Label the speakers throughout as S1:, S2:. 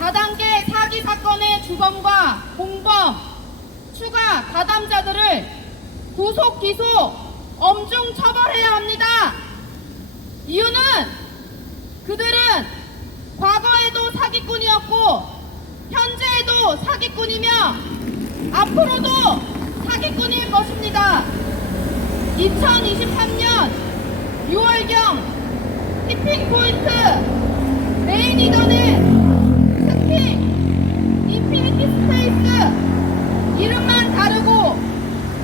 S1: 4단계 사기 사건의 주범과 공범, 추가 가담자들을 구속, 기소, 엄중 처벌해야 합니다. 이유는 그들은 과거에도 사기꾼이었고, 현재에도 사기꾼이며, 앞으로도 사기꾼일 것입니다. 2023년 6월경 티핑 포인트 메인 이더는 인피니티 스페이스 이름만 다르고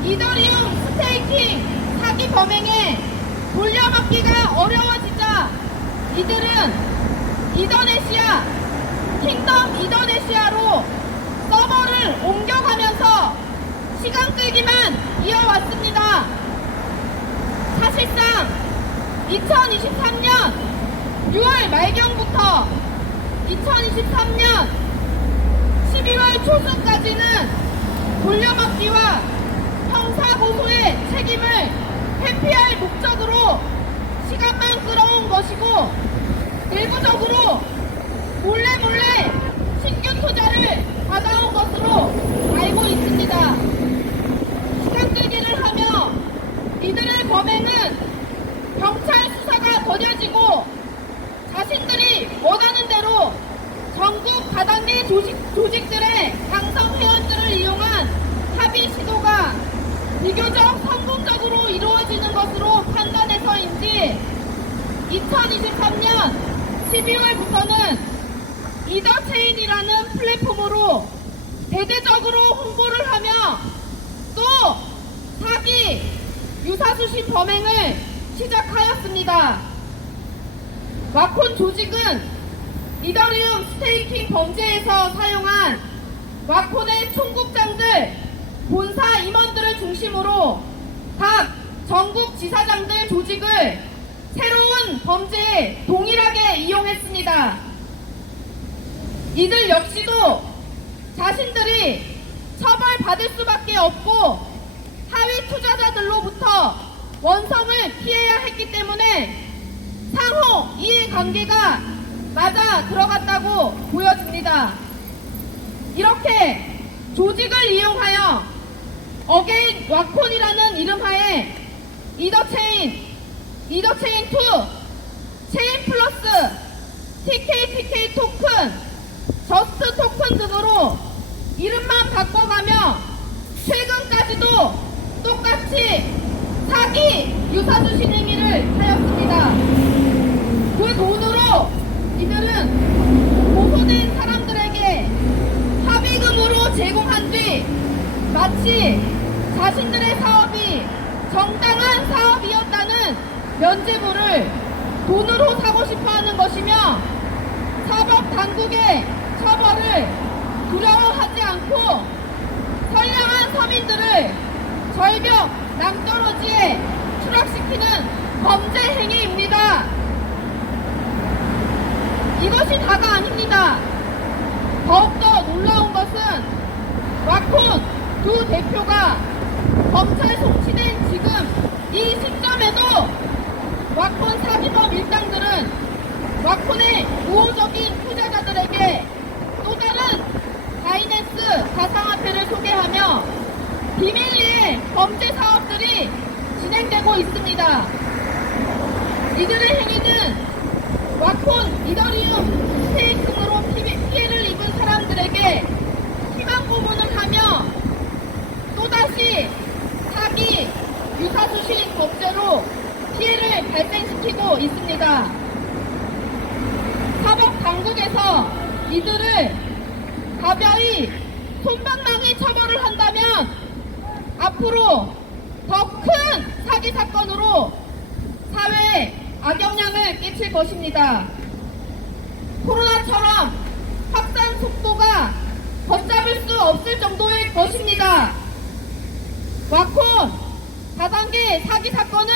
S1: 이더리움 스테이킹 사기 범행에 돌려막기가 어려워지자 이들은 이더네시아 킹덤 이더네시아로 서버를 옮겨가면서 시간 끌기만 이어왔습니다. 사실상 2023년 6월 말경부터 2023년 12월 초순까지는 돌려막기와 형사고소의 책임을 회피할 목적으로 시간만 끌어온 것이고 일부적으로 몰래 몰래 신규 투자를 받아온 것으로 알고 있습니다. 시간 끌기를 하며 이들의 범행은 경찰 수사가 더뎌지고 자신들이 원하는 대로 전국 다단계 조직, 조직들의 강성 회원들을 이용한 합의 시도가 비교적 성공적으로 이루어지는 것으로 판단해서인지 2023년 12월부터는 이더체인이라는 플랫폼으로 대대적으로 홍보를 하며 또 사기, 유사수신 범행을 시작하였습니다. 와콘 조직은 이더리움 스테이킹 범죄에서 사용한 와콘의 총국장들, 본사 임원들을 중심으로 각 전국 지사장들 조직을 새로운 범죄에 동일하게 이용했습니다. 이들 역시도 자신들이 처벌받을 수밖에 없고 하위 투자자들로부터 원성을 피해야 했기 때문에 상호 이해관계가 맞아 들어갔다고 보여집니다. 이렇게 조직을 이용하여 어게인 와콘이라는 이름하에 이더체인, 이더체인 2, 체인 플러스, TKTK 토큰, 저스트 토큰 등으로 이름만 바꿔가며 최근까지도 똑같이 사기 유사수신 행위를 하였습니다. 그 돈으로 이들은 고소된 사람들에게 합의금으로 제공한 뒤 마치 자신들의 사업이 정당한 사업이었다는 면죄부를 돈으로 사고 싶어 하는 것이며 사법 당국의 처벌을 두려워하지 않고 선량한 서민들을 절벽 낭떠러지에 추락시키는 범죄 행위입니다. 이것이 다가 아닙니다. 더욱더 놀라운 것은 와콘 두 대표가 검찰 송치된 지금 이 시점에도 와콘 사기범 일당들은 와콘의 우호적인 투자자들에게 또 다른 바이낸스 가상화폐를 소개하며 비밀리에 범죄 사업들이 진행되고 있습니다. 이들의 행위는 와콘 이더리움 스테이킹으로 피- 피해를 입은 사람들에게 희망 고문을 하며 또다시 사기, 유사수신 범죄로 피해를 발생시키고 있습니다. 사법 당국에서 이들을 가벼이 손방망이 처벌을 한다면 앞으로 더 큰 사기 사건으로 사회에 악영향을 끼칠 것입니다. 코로나처럼 확산 속도가 걷잡을 수 없을 정도일 것입니다. 와콘 다단계 사기 사건은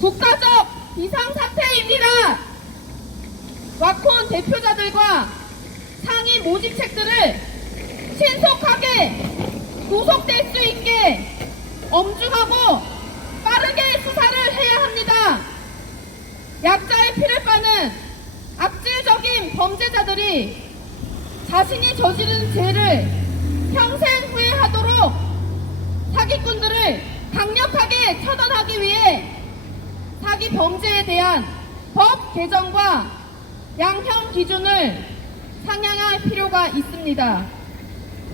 S1: 국가적 비상사태입니다. 와콘 대표자들과 상위 모직책들을 신속하게 구속될 수 있게 엄중하고 빠르게 수사를 해야 합니다. 약자의 피를 빠는 악질적인 범죄자들이 자신이 저지른 죄를 평생 후회하도록 사기꾼들을 강력하게 처단하기 위해 사기 범죄에 대한 법 개정과 양형 기준을 상향할 필요가 있습니다.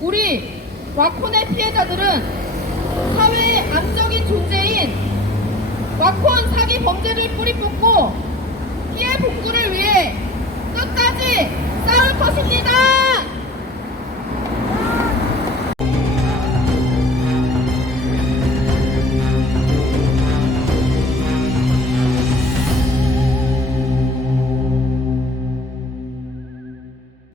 S1: 우리 와콘의 피해자들은 사회의 암적인 존재인 와콘 사기 범죄를 뿌리 뽑고 피해 복구를 위해 끝까지 싸울 것입니다.